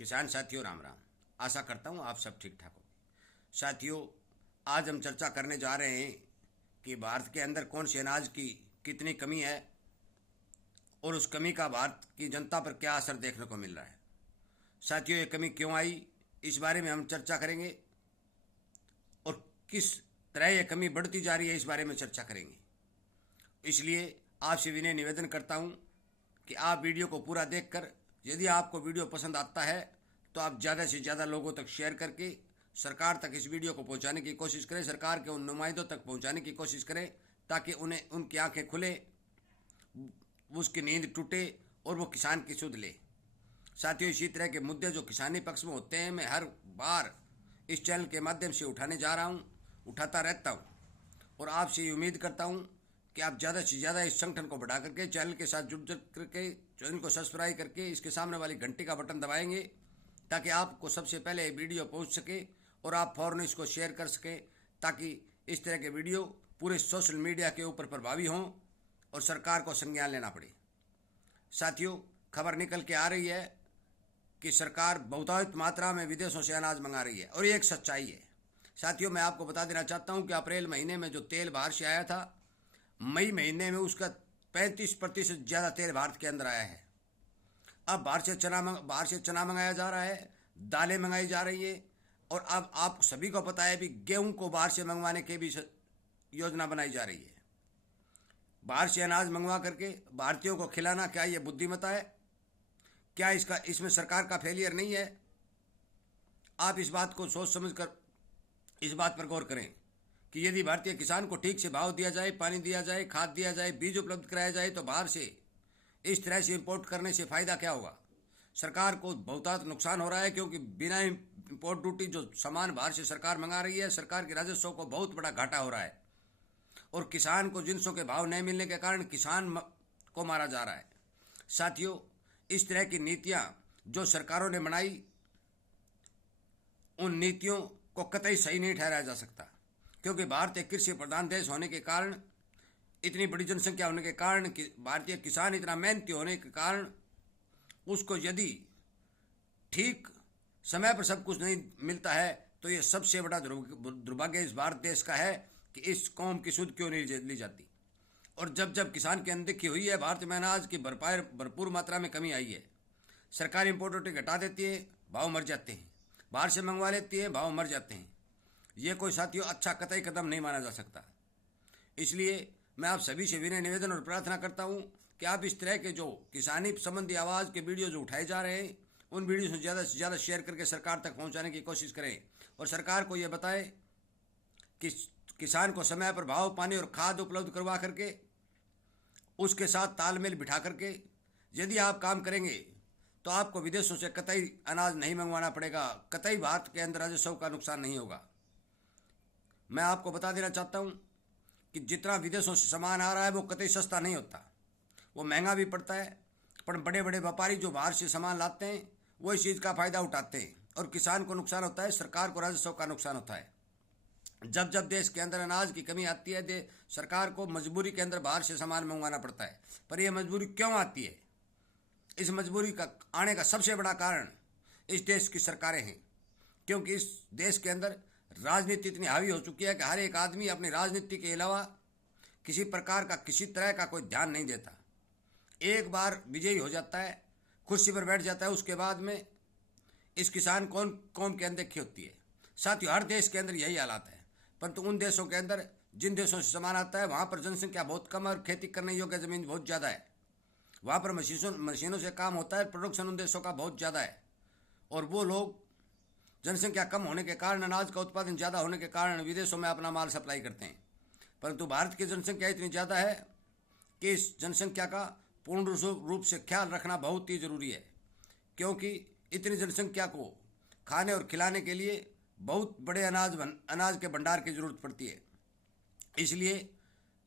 किसान साथियों राम राम। आशा करता हूँ आप सब ठीक ठाक हो। साथियों, आज हम चर्चा करने जा रहे हैं कि भारत के अंदर कौन से अनाज की कितनी कमी है और उस कमी का भारत की जनता पर क्या असर देखने को मिल रहा है। साथियों, ये कमी क्यों आई, इस बारे में हम चर्चा करेंगे और किस तरह ये कमी बढ़ती जा रही है, इस बारे में चर्चा करेंगे। इसलिए आपसे विनय निवेदन करता हूँ कि आप वीडियो को पूरा देखकर, यदि आपको वीडियो पसंद आता है तो आप ज़्यादा से ज़्यादा लोगों तक शेयर करके सरकार तक इस वीडियो को पहुंचाने की कोशिश करें, सरकार के उन नुमाइंदों तक पहुंचाने की कोशिश करें, ताकि उन्हें उनकी आंखें खुले, उसकी नींद टूटे और वो किसान की सुध ले। साथियों, इसी तरह के मुद्दे जो किसानी पक्ष में होते हैं, मैं हर बार इस चैनल के माध्यम से उठाने जा रहा हूँ, उठाता रहता हूँ और आपसे ये उम्मीद करता हूँ कि आप ज़्यादा से ज़्यादा इस संगठन को बढ़ा करके चैनल के साथ जुड़ करके चैनल को सब्सक्राइब करके इसके सामने वाली घंटी का बटन दबाएंगे, ताकि आपको सबसे पहले वीडियो पहुंच सके और आप फ़ौरन इसको शेयर कर सकें, ताकि इस तरह के वीडियो पूरे सोशल मीडिया के ऊपर प्रभावी हों और सरकार को संज्ञान लेना पड़े। साथियों, खबर निकल के आ रही है कि सरकार बहुतायत मात्रा में विदेशों से अनाज मंगा रही है और ये एक सच्चाई है। साथियों, मैं आपको बता देना चाहता हूँ कि अप्रैल महीने में जो तेल बाहर से आया था, मई महीने में उसका 35% ज़्यादा तेल भारत के अंदर आया है। अब बाहर से चना मंगाया जा रहा है, दालें मंगाई जा रही है और अब आप सभी को पता है भी गेहूं को बाहर से मंगवाने की भी योजना बनाई जा रही है। बाहर से अनाज मंगवा करके भारतीयों को खिलाना, क्या ये बुद्धिमत्ता है? क्या इसमें सरकार का फेलियर नहीं है? आप इस बात को सोच समझ कर इस बात पर गौर करें कि यदि भारतीय किसान को ठीक से भाव दिया जाए, पानी दिया जाए, खाद दिया जाए, बीज उपलब्ध कराया जाए, तो बाहर से इस तरह से इंपोर्ट करने से फ़ायदा क्या होगा? सरकार को बहुत नुकसान हो रहा है, क्योंकि बिना इंपोर्ट ड्यूटी जो सामान बाहर से सरकार मंगा रही है, सरकार के राजस्व को बहुत बड़ा घाटा हो रहा है और किसान को जिनसों के भाव नहीं मिलने के कारण किसान को मारा जा रहा है। साथियों, इस तरह की नीतियां जो सरकारों ने बनाई, उन नीतियों को कतई सही नहीं ठहराया जा सकता, क्योंकि भारत एक कृषि प्रधान देश होने के कारण, इतनी बड़ी जनसंख्या होने के कारण, भारतीय किसान इतना मेहनती होने के कारण, उसको यदि ठीक समय पर सब कुछ नहीं मिलता है तो ये सबसे बड़ा दुर्भाग्य इस भारत देश का है कि इस कौम की सुध क्यों नहीं ली जाती। और जब जब किसान की अनदेखी हुई है, भारत में अनाज की भरपूर मात्रा में कमी आई है। सरकार इंपोर्ट ड्यूटी घटा देती है, भाव मर जाते हैं, बाहर से मंगवा लेती है, भाव मर जाते हैं। ये कोई साथियों अच्छा कतई कदम नहीं माना जा सकता। इसलिए मैं आप सभी से विनय निवेदन और प्रार्थना करता हूं कि आप इस तरह के जो किसानी संबंधी आवाज़ के वीडियो जो उठाए जा रहे हैं, उन वीडियो से ज़्यादा शेयर करके सरकार तक पहुंचाने की कोशिश करें और सरकार को ये बताएं कि किसान को समय पर भाव, पानी और खाद उपलब्ध करवा करके, उसके साथ तालमेल बिठा करके यदि आप काम करेंगे तो आपको विदेशों से कतई अनाज नहीं मंगवाना पड़ेगा, कतई भारत के अंदर राजस्व का नुकसान नहीं होगा। मैं आपको बता देना चाहता हूँ कि जितना विदेशों से सामान आ रहा है वो कतई सस्ता नहीं होता, वो महंगा भी पड़ता है। पर बड़े बड़े व्यापारी जो बाहर से सामान लाते हैं वो इस चीज़ का फ़ायदा उठाते हैं और किसान को नुकसान होता है, सरकार को राजस्व का नुकसान होता है। जब जब देश के अंदर अनाज की कमी आती है, सरकार को मजबूरी के अंदर बाहर से सामान मंगवाना पड़ता है। पर यह मजबूरी क्यों आती है? इस मजबूरी का आने का सबसे बड़ा कारण इस देश की सरकारें हैं, क्योंकि इस देश के अंदर राजनीति इतनी हावी हो चुकी है कि हर एक आदमी अपनी राजनीति के अलावा किसी प्रकार का, किसी तरह का कोई ध्यान नहीं देता। एक बार विजयी हो जाता है, कुर्सी पर बैठ जाता है, उसके बाद में इस किसान कौम के अनदेखी होती है। साथियों, हर देश के अंदर यही हालात है, परंतु उन देशों के अंदर जिन देशों से सामान आता है वहाँ पर जनसंख्या बहुत कम है और खेती करने योग्य ज़मीन बहुत ज़्यादा है। वहाँ पर मशीनों से काम होता है, प्रोडक्शन उन देशों का बहुत ज़्यादा है और वो लोग जनसंख्या कम होने के कारण, अनाज का उत्पादन ज़्यादा होने के कारण विदेशों में अपना माल सप्लाई करते हैं। परंतु भारत की जनसंख्या इतनी ज़्यादा है कि इस जनसंख्या का पूर्ण रूप से ख्याल रखना बहुत ही ज़रूरी है, क्योंकि इतनी जनसंख्या को खाने और खिलाने के लिए बहुत बड़े अनाज के भंडार की ज़रूरत पड़ती है। इसलिए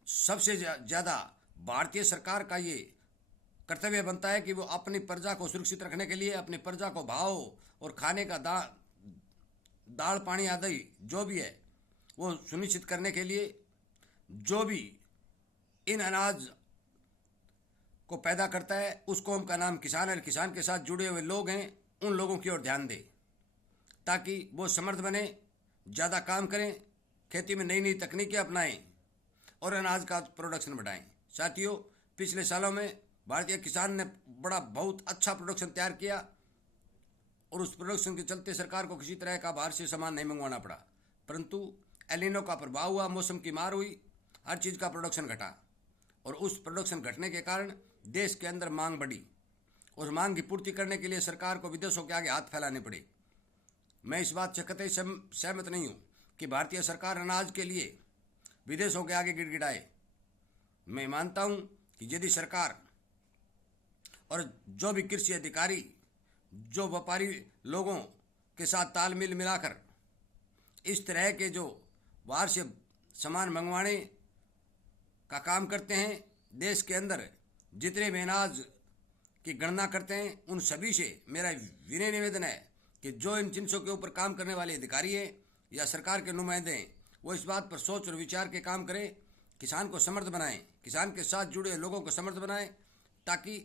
सबसे ज़्यादा भारतीय सरकार का ये कर्तव्य बनता है कि वो अपनी प्रजा को सुरक्षित रखने के लिए, अपनी प्रजा को भाव और खाने का दाल पानी आदि जो भी है वो सुनिश्चित करने के लिए, जो भी इन अनाज को पैदा करता है उस कौम का नाम किसान है, किसान के साथ जुड़े हुए लोग हैं, उन लोगों की ओर ध्यान दे ताकि वो समर्थ बने, ज़्यादा काम करें, खेती में नई नई तकनीकें अपनाएं और अनाज का प्रोडक्शन बढ़ाएं। साथियों, पिछले सालों में भारतीय किसान ने बहुत अच्छा प्रोडक्शन तैयार किया और उस प्रोडक्शन के चलते सरकार को किसी तरह का बाहर से सामान नहीं मंगवाना पड़ा, परंतु एल नीनो का प्रभाव हुआ, मौसम की मार हुई, हर चीज़ का प्रोडक्शन घटा और उस प्रोडक्शन घटने के कारण देश के अंदर मांग बढ़ी। उस मांग की पूर्ति करने के लिए सरकार को विदेशों के आगे हाथ फैलाने पड़े। मैं इस बात से कतई सहमत नहीं हूँ कि भारतीय सरकार अनाज के लिए विदेशों के आगे गिड़गिड़ाए। मैं मानता हूँ कि यदि सरकार और जो भी कृषि अधिकारी, जो व्यापारी लोगों के साथ तालमेल मिलाकर इस तरह के जो बाहर से सामान मंगवाने का काम करते हैं, देश के अंदर जितने भी अनाज की गणना करते हैं, उन सभी से मेरा विनय निवेदन है कि जो इन जिनसों के ऊपर काम करने वाले अधिकारी हैं या सरकार के नुमाइंदे हैं, वो इस बात पर सोच और विचार के काम करें, किसान को समर्थ बनाएं, किसान के साथ जुड़े लोगों को समर्थ बनाएं, ताकि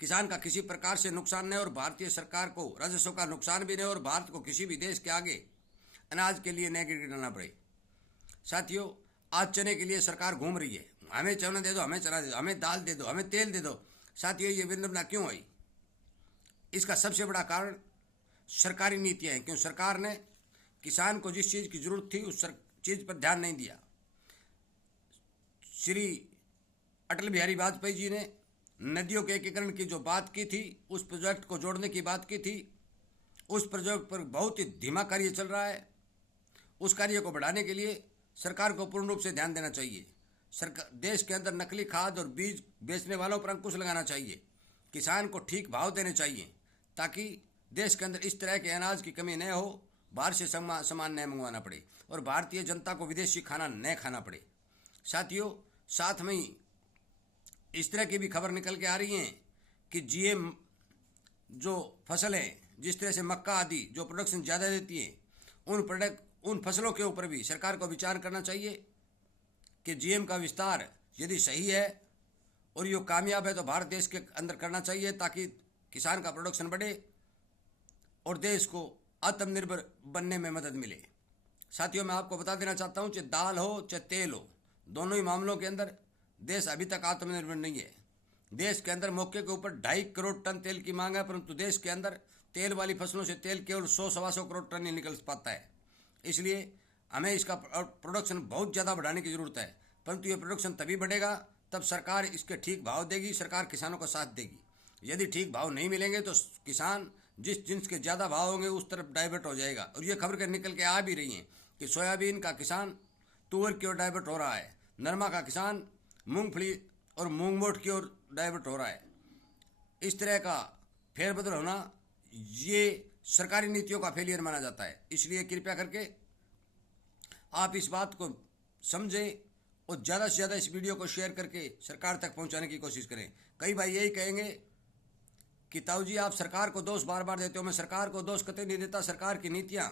किसान का किसी प्रकार से नुकसान न हो और भारतीय सरकार को राजस्व का नुकसान भी न हो और भारत को किसी भी देश के आगे अनाज के लिए न गिड़गिड़ाना पड़े। साथियों, आज चने के लिए सरकार घूम रही है, हमें चना दे दो, हमें चना दे दो, हमें दाल दे दो, हमें तेल दे दो। साथियों, ये विडंबना क्यों आई? इसका सबसे बड़ा कारण सरकारी नीतियाँ हैं। क्यों? सरकार ने किसान को जिस चीज़ की जरूरत थी उस चीज़ पर ध्यान नहीं दिया। श्री अटल बिहारी वाजपेयी जी ने नदियों के एकीकरण की जो बात की थी, उस प्रोजेक्ट को जोड़ने की बात की थी, उस प्रोजेक्ट पर बहुत ही धीमा कार्य चल रहा है। उस कार्य को बढ़ाने के लिए सरकार को पूर्ण रूप से ध्यान देना चाहिए। सरकार देश के अंदर नकली खाद और बीज बेचने वालों पर अंकुश लगाना चाहिए। किसान को ठीक भाव देने चाहिए ताकि देश के अंदर इस तरह के अनाज की कमी न हो, बाहर से सामान न मंगवाना पड़े और भारतीय जनता को विदेशी खाना न खाना पड़े। साथियों, साथ में ही इस तरह की भी खबर निकल के आ रही हैं कि जीएम जो फसलें, जिस तरह से मक्का आदि जो प्रोडक्शन ज़्यादा देती हैं, उन फसलों के ऊपर भी सरकार को विचार करना चाहिए कि जीएम का विस्तार यदि सही है और ये कामयाब है तो भारत देश के अंदर करना चाहिए ताकि किसान का प्रोडक्शन बढ़े और देश को आत्मनिर्भर बनने में मदद मिले। साथियों, मैं आपको बता देना चाहता हूँ, चाहे दाल हो चाहे तेल हो, दोनों ही मामलों के अंदर देश अभी तक आत्मनिर्भर नहीं है। देश के अंदर मौके के ऊपर 2.5 करोड़ टन तेल की मांग है, परंतु देश के अंदर तेल वाली फसलों से तेल केवल 100-125 करोड़ टन ही निकल पाता है। इसलिए हमें इसका प्रोडक्शन बहुत ज़्यादा बढ़ाने की ज़रूरत है, परंतु ये प्रोडक्शन तभी बढ़ेगा तब सरकार इसके ठीक भाव देगी, सरकार किसानों का साथ देगी। यदि ठीक भाव नहीं मिलेंगे तो किसान जिस जिन्स के ज़्यादा भाव होंगे उस तरफ डाइवर्ट हो जाएगा। और ये खबर निकल के आ भी रही हैं कि सोयाबीन का किसान तुअर की ओर डाइवर्ट हो रहा है, नरमा का किसान मूंगफली और मूंग मोट की ओर डाइवर्ट हो रहा है। इस तरह का फेरबदल होना ये सरकारी नीतियों का फेलियर माना जाता है। इसलिए कृपया करके आप इस बात को समझें और ज़्यादा से ज़्यादा इस वीडियो को शेयर करके सरकार तक पहुंचाने की कोशिश करें। कई भाई यही कहेंगे कि ताऊ जी आप सरकार को दोष बार बार देते हो। मैं सरकार को दोष कतई नहीं देता। सरकार की नीतियाँ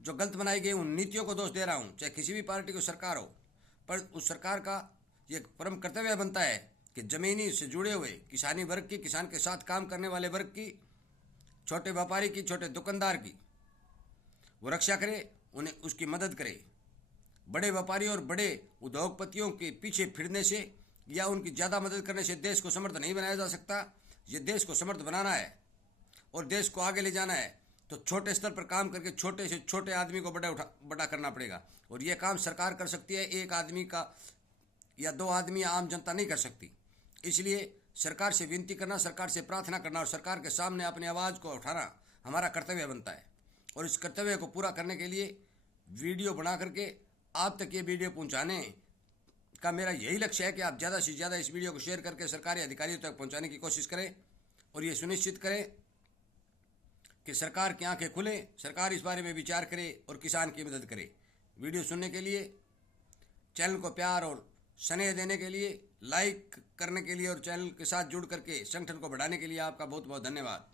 जो गलत बनाई गई उन नीतियों को दोष दे रहा हूँ, चाहे किसी भी पार्टी को सरकार हो। पर उस सरकार का ये परम कर्तव्य बनता है कि ज़मीनी से जुड़े हुए किसानी वर्ग की, किसान के साथ काम करने वाले वर्ग की, छोटे व्यापारी की, छोटे दुकानदार की वो रक्षा करे, उन्हें उसकी मदद करे। बड़े व्यापारी और बड़े उद्योगपतियों के पीछे फिरने से या उनकी ज़्यादा मदद करने से देश को समर्थ नहीं बनाया जा सकता। ये देश को समर्थ बनाना है और देश को आगे ले जाना है तो छोटे स्तर पर काम करके छोटे से छोटे आदमी को बड़ा करना पड़ेगा। और ये काम सरकार कर सकती है, एक आदमी का या 2 आदमी या आम जनता नहीं कर सकती। इसलिए सरकार से विनती करना, सरकार से प्रार्थना करना और सरकार के सामने अपनी आवाज़ को उठाना हमारा कर्तव्य बनता है। और इस कर्तव्य को पूरा करने के लिए वीडियो बना करके आप तक ये वीडियो पहुंचाने का मेरा यही लक्ष्य है कि आप ज़्यादा से ज़्यादा इस वीडियो को शेयर करके सरकारी अधिकारियों तक पहुंचाने की कोशिश करें और ये सुनिश्चित करें कि सरकार की आंखें खुलें, सरकार इस बारे में विचार करे और किसान की मदद करे। वीडियो सुनने के लिए, चैनल को प्यार और स्नेह देने के लिए, लाइक करने के लिए और चैनल के साथ जुड़ करके संगठन को बढ़ाने के लिए आपका बहुत बहुत धन्यवाद।